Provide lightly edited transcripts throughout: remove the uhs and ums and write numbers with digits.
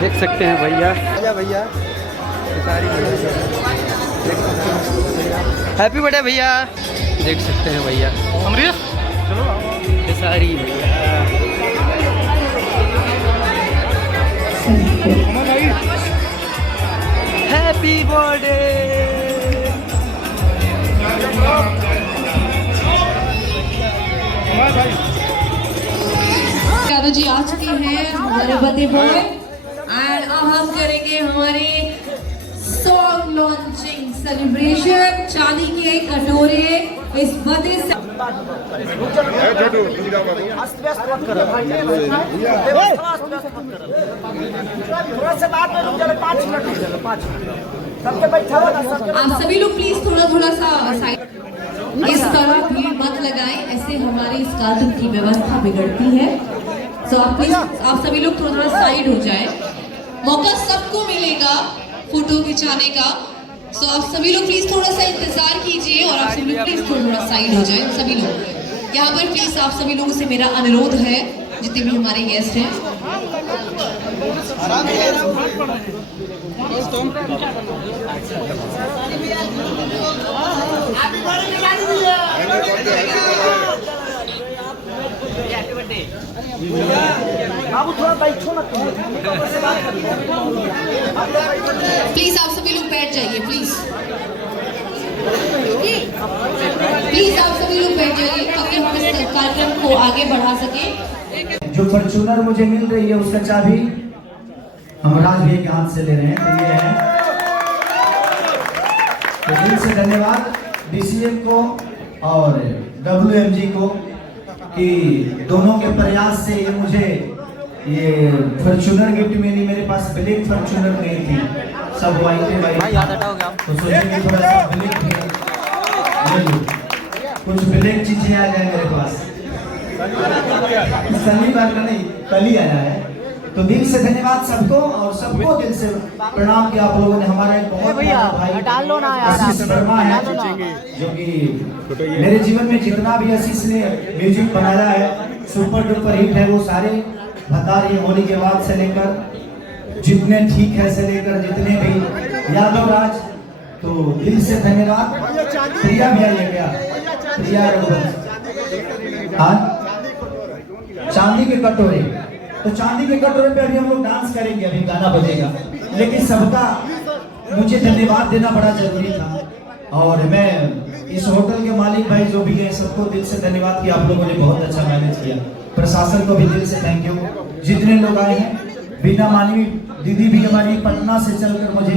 देख सकते हैं भैया, हैप्पी बर्थडे भैया। देख सकते हैं भैया, अमरीश चलो सारी भैया। Happy birthday. यादव जी आ चुके हैं हमारे बर्थडे बॉय, एंड अब हम करेंगे हमारे सॉन्ग लॉन्चिंग सेलिब्रेशन। चांदी के कटोरे इस बर्थडे से आप सभी लोग प्लीज थोड़ा सा साइड, इस तरह भीड़ मत लगाएं, ऐसे हमारी इस कार्टून की व्यवस्था बिगड़ती है। तो आप प्लीज आप सभी लोग थोड़ा साइड हो जाएं, मौका सबको मिलेगा फोटो खिंचाने का। सो आप सभी लोग प्लीज थोड़ा सा इंतजार कीजिए और आप सभी लोग प्लीज थोड़ा साइड हो जाएं। सभी लोग यहाँ पर प्लीज आप सभी लोगों से मेरा अनुरोध है, जितने भी हमारे गेस्ट हैं। प्लीज आप सभी लोग बैठ जाइए, प्लीज आप सभी लोग बैठ जाइए ताकि हम इस कार्यक्रम को आगे बढ़ा सके। जो फॉर्च्यूनर मुझे मिल रही है उसका चाबी हम राज भैया के हाथ से ले रहे हैं। तो ये है, तो दिल से धन्यवाद DCM को और WMG को कि दोनों के प्रयास से ये मुझे ये फॉर्च्यूनर गिफ्ट मिली। मेरे पास ब्लैक फॉर्च्यूनर नहीं थी, सब वाइट है भाई। तो सोचे कि थोड़ा सा ब्लैक कुछ ब्लैक चीजें आ जाए मेरे पास। शनिवार का नहीं, कल ही आया है। तो दिल से धन्यवाद सबको, और सबको दिल से प्रणाम कि आप लोगों ने हमारा एक बहुत बड़ा भाई आशीष वर्मा है, जो कि मेरे जीवन में जितना भी आशीष ने म्यूजिक बनाया है सुपर डुपर हिट है। वो सारे बता रही होली के बाद से लेकर जितने ठीक है से लेकर जितने भी यादव राज, तो दिल से धन्यवाद। प्रिया भी आई है क्या? प्रिया चांदी के कटोरे, तो चांदी के कटोरे पे अभी हम लोग डांस करेंगे, अभी गाना बजेगा। लेकिन सबका मुझे धन्यवाद देना बड़ा जरूरी था, और मैं इस होटल के मालिक भाई जो भी है सबको दिल से धन्यवाद कि आप लोगों ने बहुत अच्छा मैनेज किया। प्रशासन को भी दिल से थैंक यू। जितने लोग आए हैं, बीना मानवी दीदी भी हमारी पटना से चलकर मुझे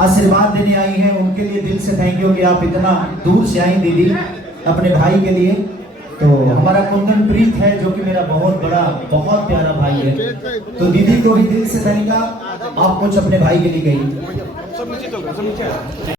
आशीर्वाद देने आई हैं, उनके लिए दिल से थैंक यू कि आप इतना दूर से आई दीदी अपने भाई के लिए। तो हमारा कुंदन प्रीत है जो कि मेरा बहुत बड़ा बहुत प्यारा भाई है, तो दीदी को भी दिल से धन्यवाद। आप कुछ अपने भाई के लिए कहिए।